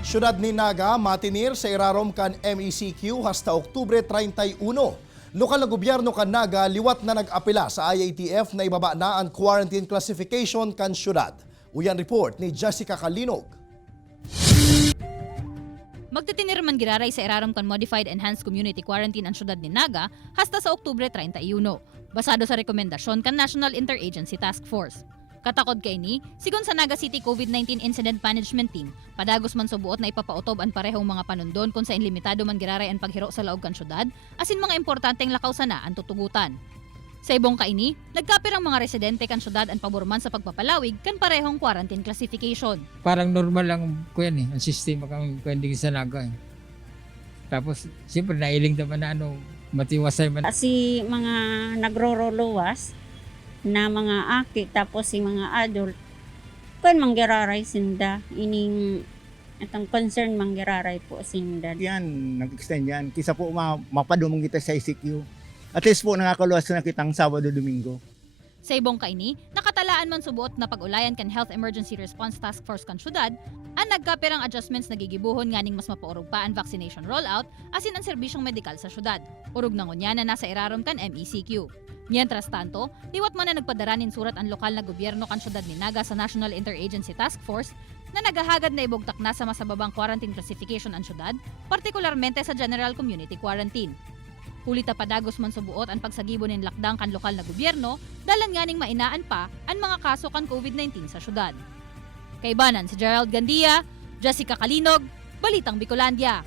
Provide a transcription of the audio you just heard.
Syudad ni Naga, matinir sa irarom kan MECQ hasta Oktubre 31. Lokal na gobyerno kan Naga liwat na nag-apela sa IATF na ibaba na ang quarantine classification kan syudad. Uyan report ni Jessica Kalinog. Magtitinir man giraray sa irarom kan Modified Enhanced Community Quarantine ang syudad ni Naga hasta sa Oktubre 31. Basado sa rekomendasyon kan National Interagency Task Force. Katakod kay ni, sigon sa Naga City COVID-19 Incident Management Team, padagos man subuot na ipapautob ang parehong mga panundon kung sa inlimitado man giraray ang paghiro sa laog kan syudad, asin mga importanteng lakaw sana ang tutugutan. Sa ibong kaini, nagkapirang mga residente kan syudad ang paborman sa pagpapalawig kan parehong quarantine classification. Parang normal lang ko yan ang sistema kang pwedeng sa Naga. Tapos, siyempre nailing naman na matiwasay man. Kasi mga nagroroluwas na mga aki tapos si mga adult kan manggiraray sinda ining itong concern manggiraray po sinda. Yan, nag-extend yan. Kisa po mapadumong kita sa ICQ. At least po nakakaluwas na kitang Sabado-Domingo. Sa ibong kaini, nakatalaan man subuot na pag-ulayan kan Health Emergency Response Task Force kan syudad, ang nagkapirang adjustments nagigibuhon nganing mas mapaurog pa ang vaccination rollout asin ang serbisyong medikal sa syudad. Urog na ngunya na nasa irarom kan MECQ. Mientras tanto, liwat man na nagpadaranin surat ang lokal na gobyerno kan syudad ni Naga sa National Interagency Task Force na nagahagad na ibugtak na sa masababang quarantine classification ang syudad, partikularmente sa General Community Quarantine. Hulita padagos man subuot ang pagsagibo nin lakdang kan lokal na gobyerno, dalan nganing mainaan pa ang mga kaso kan COVID-19 sa syudad. Kay Banan si Gerald Gandia, Jessica Kalinog, Balitang Bicolandia.